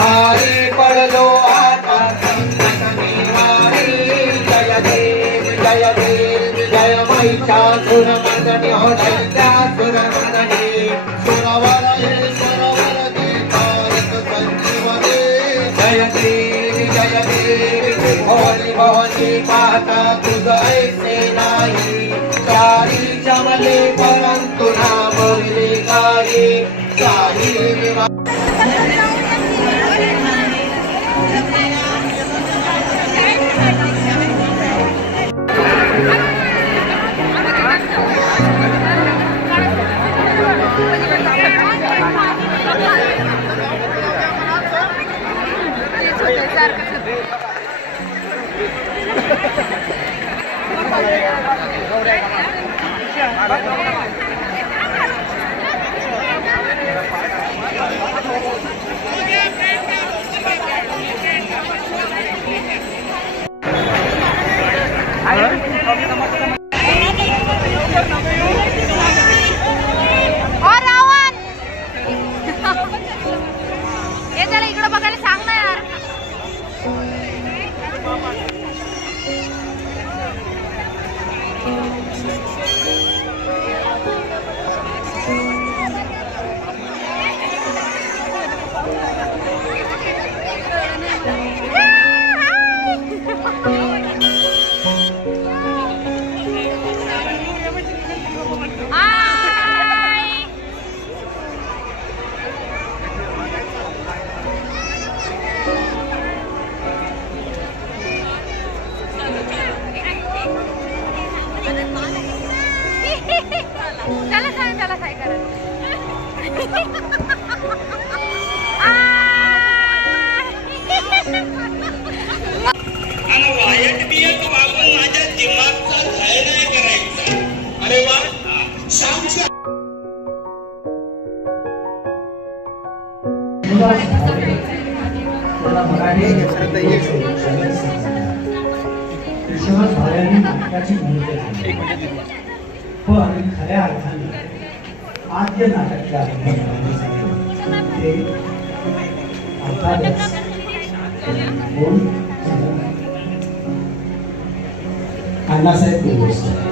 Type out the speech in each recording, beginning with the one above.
हरे पडलो आता जय देव जय देव जय महिषासुर मर्दनी हो दैत्यासुर मर्दनी सुरवर संजीवनी जय देव भोली भोली पाहता तुझ ऐसे नाही चारी जमले परंतु ना बोलले काही त्याला काय करायचं आणि वायट बियट वागून माझ्या दिमागचा घाय नाही करायचा. अरे वा सांग पण खऱ्या अर्थाने आद्य नाटक ते अर्थातच अण्णासाहेब देशमुख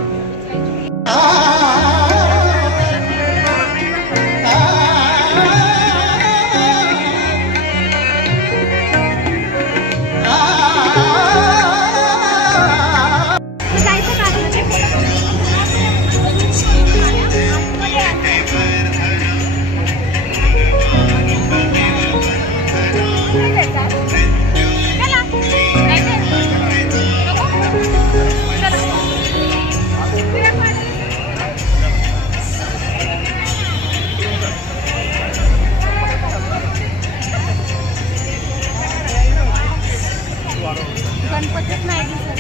गणपतीच नाही दिसत.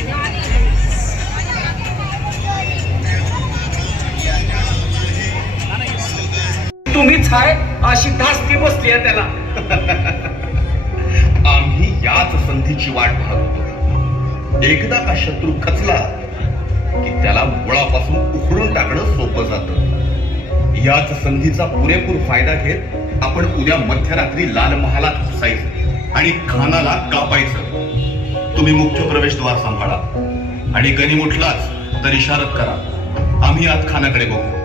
तुम्हीच आहे अशी धास्ती बसली आहे त्याला. आम्ही याच संधीची वाट पाहतो. एकदा का शत्रू खचला की त्याला मुळापासून उखडून टाकणं सोपं जातं. याच संधीचा पुरेपूर फायदा घेत आपण उद्या मध्यरात्री लाल महालात घुसायचं आणि खानाला कापायचं. तुम्ही मुख्य प्रवेशद्वार सांभाळा आणि गनिम उठलाच तर इशारत करा. आम्ही आत खानाकडे बघू.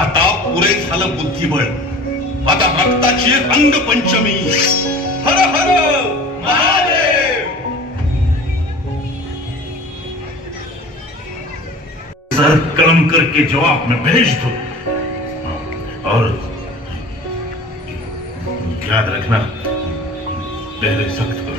आता पुरे झालं बुद्धिबळ. आता रक्ताची रंगपंचमी. हर हर महादेव. सर कलम करके जवाब में भेज दो और याद रखना पहले सख्त करो.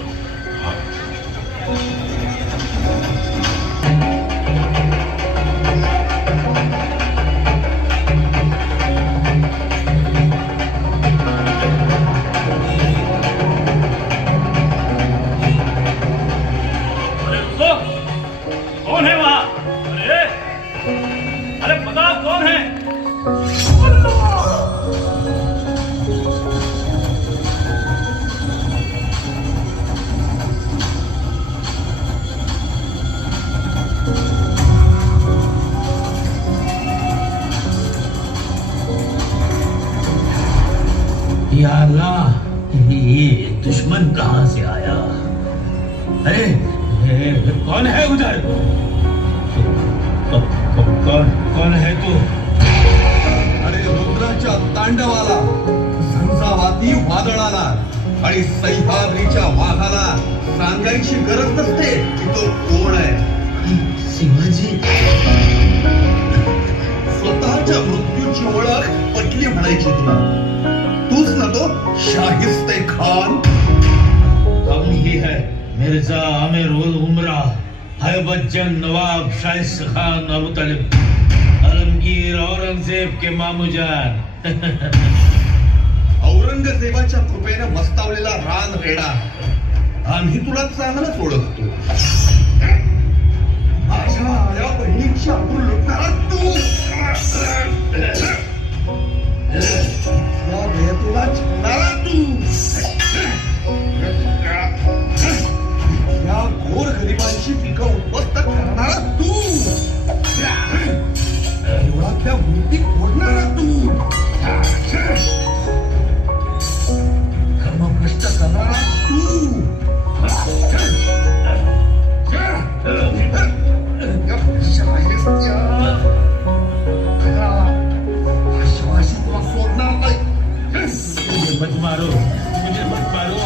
कौन है वहां? या अल्लाह, ये दुश्मन कहां से आया? अरे कौन है उधर? कौन है तू? अरे रुद्राच्या तांडवाला, झंझावाती वादळाला आणि सह्याद्रीच्या वाघाला सांगायची गरज नसते की तो कोण आहे. शिवाजी. स्वतःच्या मृत्यूची ओळख पटली म्हणायची तुला. तूच ना तो शाहिस्ते खान. हम ही है मिर्जा आमिर उल उमरा, हैबतजंग नवाब शाइस्त खान अबू तालिब, आलमगीर औरंगजेब के मामूजान. औरंगजेबाच्या कृपेने मस्तावलेला रान रेडा. आम्ही तुला चांगलंच ओळखतो. माझ्या आल्या बहिणीची आबरू लुटणारा तू. या वेळेला छळणारा तू. या घोर गरिबांची पिकं उद्ध्वस्त करणारा तू. देवळातल्या मूर्ती फोडणारा तू. धर्मभ्रष्ट करणारा तू. सोडणार नाही. मत मारो, मुझे मत मारो.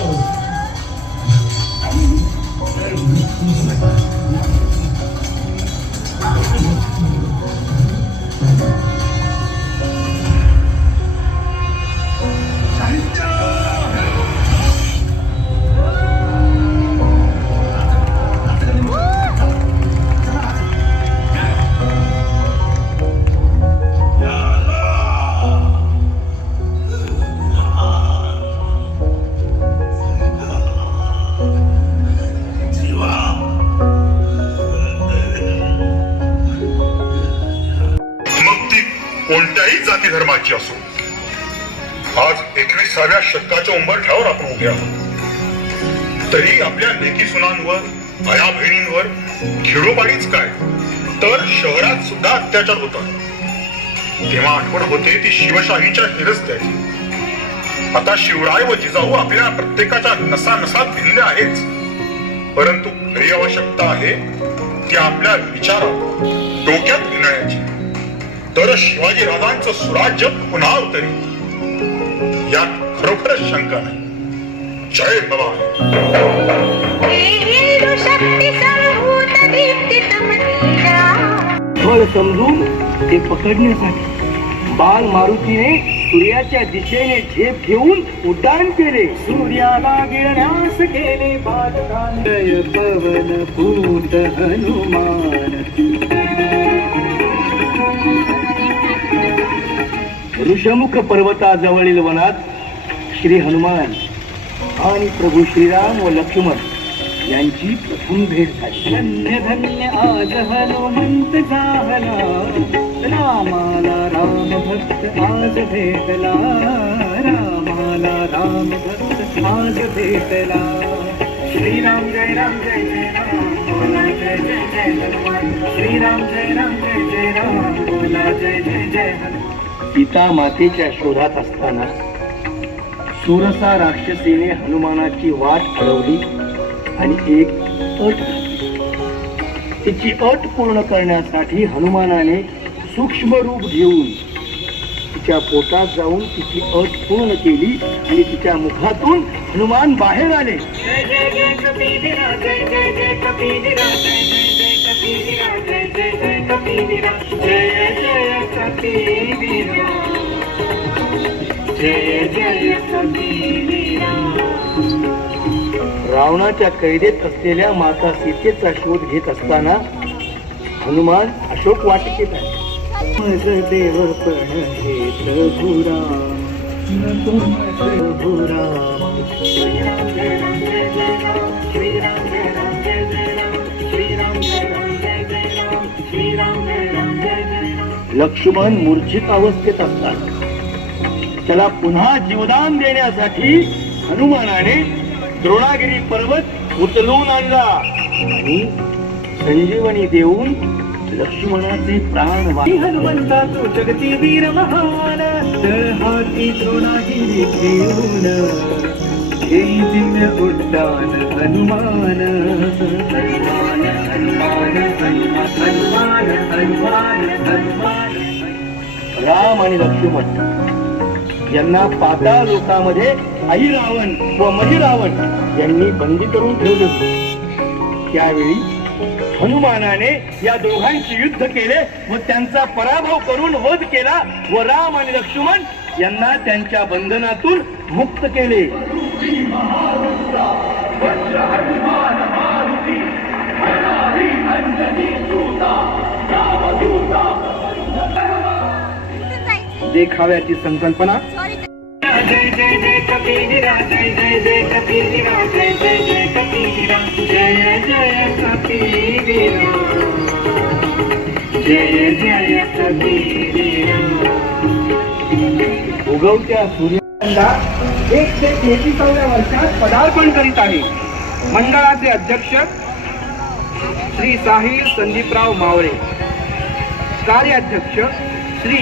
कोणत्याही जाती धर्माची असो, आज 21व्या शतकाच्या उंबरठ्यावर आपण उभे आहोत. तरी आपल्या लेकी सुनांवर, आया बहिणींवर खेडोपाडीच काय तर शहरात सुद्धा अत्याचार होतात. तेव्हा आठवण होते ती शिवशाहीच्या हिरस्त्याची. आता शिवराय व जिजाऊ आपल्या प्रत्येकाच्या नसानसात भिनले आहेच, परंतु खरी आवश्यकता आहे ती आपल्या विचारात, डोक्यात भिनण्याची. तर शिवाजी राजांचं सुराज्य पुन्हा अवतरी, यात खरोखरच शंका नाही. जय भवानी. फळ समजून ते पकडण्यासाठी बाल मारुतीने सूर्याच्या दिशेने झेप घेऊन उड्डाण केले. सूर्याला गिळण्यास केले बालकान, पवन पूत हनुमान. ऋषमुख पर्वताजवळील वनात श्री हनुमान आणि प्रभू श्रीराम व लक्ष्मण यांची प्रथम भेट झाली. धन्य धन्य आज हनुमंत झाला, रामाला राम भक्त आज भेटला. रामाला राम भक्त आज भेटला. श्रीराम जय राम जय जय राम, बोला जय जय जय हनुमान. श्रीराम जय राम जय जय राम, बोला जय जय जय हनुमान. सीता मातेच्या शोधात असताना सुरसा राक्षसीने हनुमानाची वाट अडवली आणि एक अट घातली. तिची अट पूर्ण करण्यासाठी हनुमानाने सूक्ष्म रूप घेऊन तिच्या पोटात जाऊन तिची अट पूर्ण केली आणि तिच्या मुखातून हनुमान बाहेर आले. जय जय जय कपीवीरा, जय जय जय कपीवीरा, जय जय जय कपीवीरा, जय जय जय कपीवीरा, जय जय कपीवीरा, जय जय कपीवीरा. रावणाच्या कैदेत असलेल्या माता सीतेचा शोध घेत असताना हनुमान अशोक वाटिकेत आहे. देव पण हे प्रभु राम, प्रभु राम. श्रीराम जय राम जय जय राम, श्रीराम जय राम जय जय राम, श्रीराम जय राम जय जय राम, श्रीराम जय राम जय जय राम. लक्ष्मण मूर्छित अवस्थेत असतात. त्याला पुन्हा जीवदान देण्यासाठी हनुमानाने द्रोणागिरी पर्वत उचलून आणला आणि संजीवनी देऊन लक्ष्मणाचे प्राण हनुमंता तू जगती वीर महान तळ हाती द्रोणाही घेऊन घेई दिव्य उड्डाण हनुमान हनुमान हनुमान हनुमान हनुमान हनुमान. राम आणि लक्ष्मण यांना पाताळ लोकामध्ये आई रावण व मही रावण यांनी बंदी करून ठेवले. त्यावेळी हनुमानाने या दोघांशी युद्ध केले व त्यांचा पराभव करून वध केला व राम आणि लक्ष्मण यांना त्यांच्या बंधनातून मुक्त केले. देखाव्याची संकल्पना. सॉरी जय जय जय कबीरा जय जय जय कबीरा जय जय जय कबीरा जय जय कबीरा जय जय कबीरा. उगवत्या सूर्याला 133व्या वर्षात पदार्पण करीत आहे. मंडळाचे अध्यक्ष श्री साहिल संदीपराव मावळे, कार्याध्यक्ष श्री